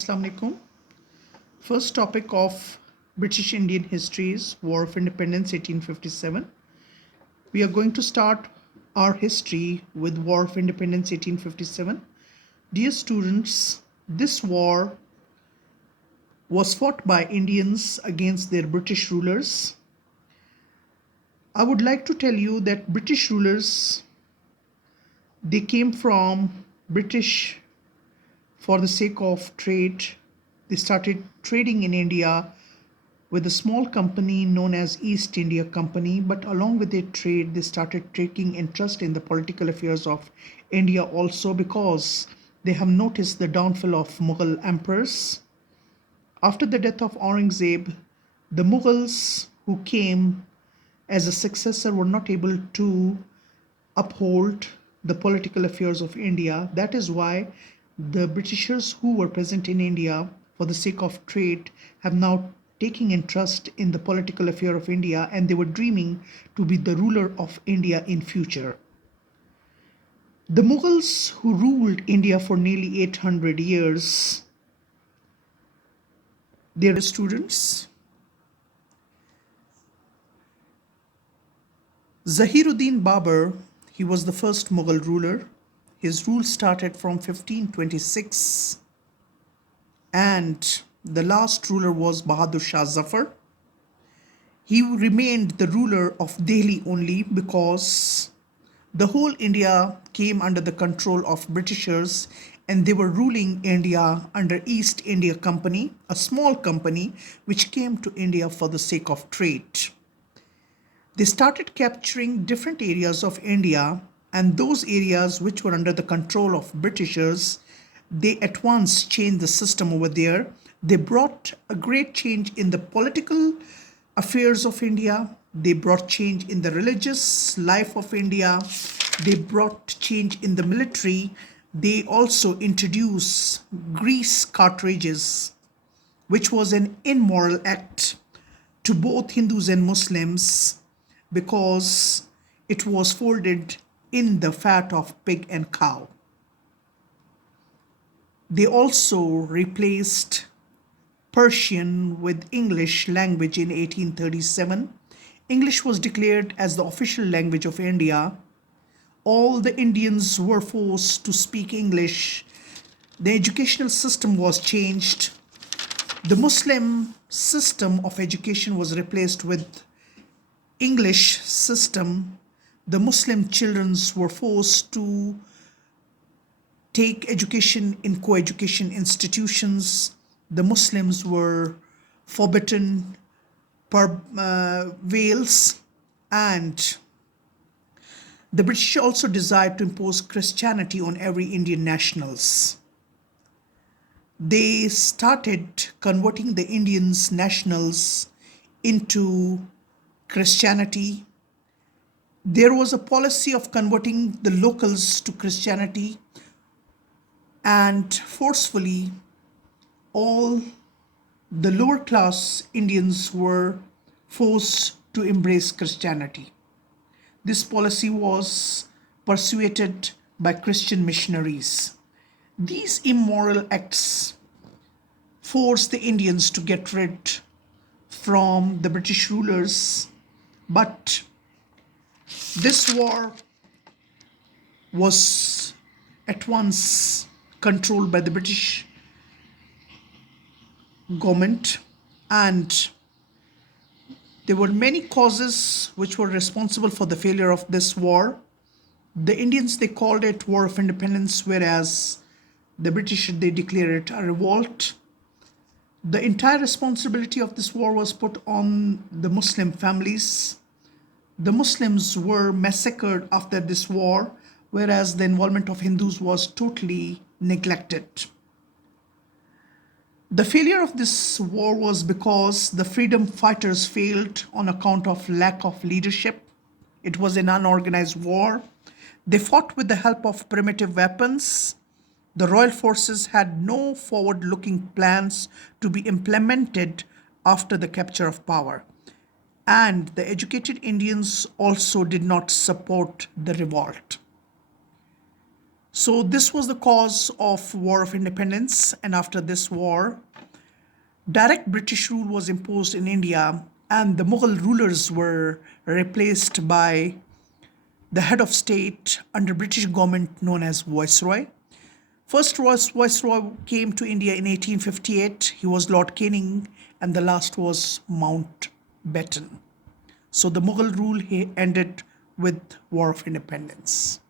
Assalamu alaikum. First topic of British Indian history is War of Independence 1857. We are going to start our history with War of Independence 1857. Dear students, this war was fought by Indians against their British rulers. I would like to tell you that British rulers, they came from British for the sake of trade. They started trading in India with a small company known as East India Company, but along with their trade, they started taking interest in the political affairs of India also because they have noticed the downfall of Mughal emperors. After the death of Aurangzeb, the Mughals who came as a successor were not able to uphold the political affairs of India. That is why the Britishers who were present in India for the sake of trade have now taken interest in the political affair of India, and they were dreaming to be the ruler of India in future. The Mughals who ruled India for nearly 800 years, their students, Zahiruddin Babur, he was the first Mughal ruler. His rule started from 1526 and the last ruler was Bahadur Shah Zafar. He remained the ruler of Delhi only because the whole India came under the control of Britishers and they were ruling India under East India Company, a small company which came to India for the sake of trade. They started capturing different areas of India, and those areas which were under the control of Britishers, they at once changed the system over there. They brought a great change in the political affairs of India. They brought change in the religious life of India. They brought change in the military. They also introduced grease cartridges, which was an immoral act to both Hindus and Muslims because it was folded in the fat of pig and cow. They also replaced Persian with English language in 1837. English was declared as the official language of India. All the Indians were forced to speak English. The educational system was changed. The Muslim system of education was replaced with English system. The Muslim children were forced to take education in co-education institutions. The Muslims were forbidden veils, and the British also desired to impose Christianity on every Indian nationals. They started converting the Indians nationals into Christianity. There was a policy of converting the locals to Christianity, and forcefully all the lower class Indians were forced to embrace Christianity. This policy was persuaded by Christian missionaries. These immoral acts forced the Indians to get rid from the British rulers, but this war was at once controlled by the British government, and there were many causes which were responsible for the failure of this war. The Indians, they called it War of Independence, whereas the British, they declared it a revolt. The entire responsibility of this war was put on the Muslim families. The Muslims were massacred after this war, whereas the involvement of Hindus was totally neglected. The failure of this war was because the freedom fighters failed on account of lack of leadership. It was an unorganized war. They fought with the help of primitive weapons. The royal forces had no forward-looking plans to be implemented after the capture of power. And the educated Indians also did not support the revolt. So this was the cause of War of Independence, and after this war, direct British rule was imposed in India, and the Mughal rulers were replaced by the head of state under British government known as Viceroy. First Viceroy came to India in 1858. He was Lord Canning, and the last was Mountbatten. So the Mughal rule ended with War of Independence.